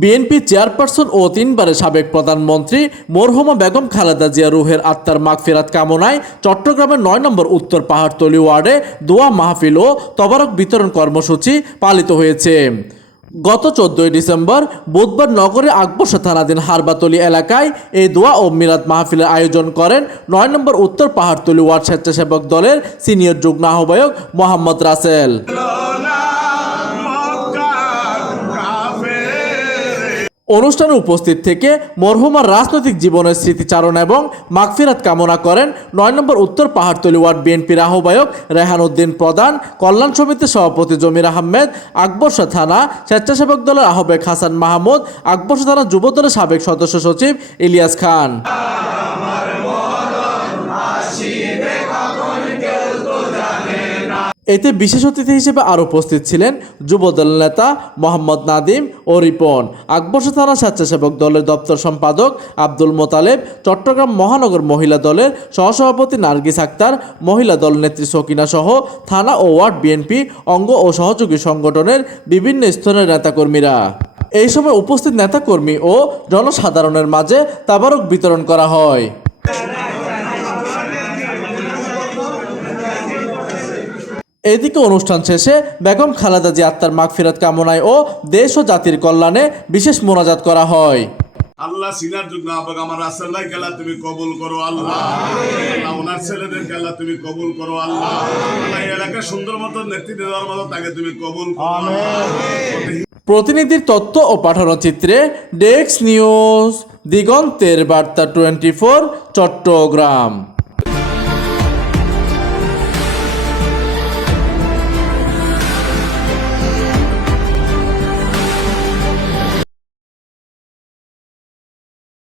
BNP chairperson ও তিনবারের সাবেক প্রধানমন্ত্রী মরহুমা বেগম খালেদা জিয়া রুহের আত্মার মাগফিরাত কামনায় চট্টগ্রামের নয় নম্বর উত্তর পাহাড়তলি ওয়ার্ডে দোয়া মাহফিল ও তবারক বিতরণ কর্মসূচি পালিত হয়েছে। গত চোদ্দই ডিসেম্বর বুধবার নগরে আকবর্ষা থানাধীন হারবাতলি এলাকায় এই দোয়া ও মিলাদ মাহফিলের আয়োজন করেন নয় নম্বর উত্তর পাহাড়তলি ওয়ার্ড স্বেচ্ছাসেবক দলের সিনিয়র যুগ্ম আহ্বায়ক মোহাম্মদ রাসেল। অনুষ্ঠানে উপস্থিত থেকে মরহুমার রাজনৈতিক জীবনের স্মৃতিচারণ এবং মাগফিরাত কামনা করেন নয় নম্বর উত্তর পাহাড়তলি ওয়ার্ড বিএনপির আহ্বায়ক রেহান উদ্দিন প্রধান, কল্যাণ সমিতির সভাপতি জমির আহমেদ আকবরশা থানা স্বেচ্ছাসেবক দলের আহ্বায়ক হাসান মাহমুদ আকবরশা থানা যুব দলের সাবেক সদস্য সচিব ইলিয়াস খান। এতে বিশেষ অতিথি হিসেবে আরও উপস্থিত ছিলেন যুবদল নেতা মোহাম্মদ নাদিম ও রিপন। আকবর্ষ থানা স্বেচ্ছাসেবক দলের দপ্তর সম্পাদক আব্দুল মোতালেব, চট্টগ্রাম মহানগর মহিলা দলের সহসভাপতি নার্গিস আক্তার, মহিলা দল নেত্রী সকিনা সহ থানা ও ওয়ার্ড বিএনপি, অঙ্গ ও সহযোগী সংগঠনের বিভিন্ন স্তরের নেতাকর্মীরা। এই সময় উপস্থিত নেতাকর্মী ও জনসাধারণের মাঝে তাবারক বিতরণ করা হয়। এদিকে অনুষ্ঠান শেষে বেগম খালেদা জিয়া আত্মার মাগফিরাত কামনায় ও দেশ ও জাতির কল্যাণে বিশেষ মোনাজাত করা হয়। আল্লাহ সিনার না আবেগ আমার রাসেল ভাই খেলা তুমি কবুল করো আল্লাহ। আল্লাহ ওনার ছেলেদের খেলা তুমি কবুল করো আল্লাহ। এই এলাকার সুন্দর মতো নেতৃত্ব দেওয়ার মতো তাকে তুমি কবুল করো প্রতিনিধির তথ্য ও পাঠানো চিত্রে ডেস্ক নিউজ দিগন্তের বার্তা টোয়েন্টি ফোর চট্টগ্রাম।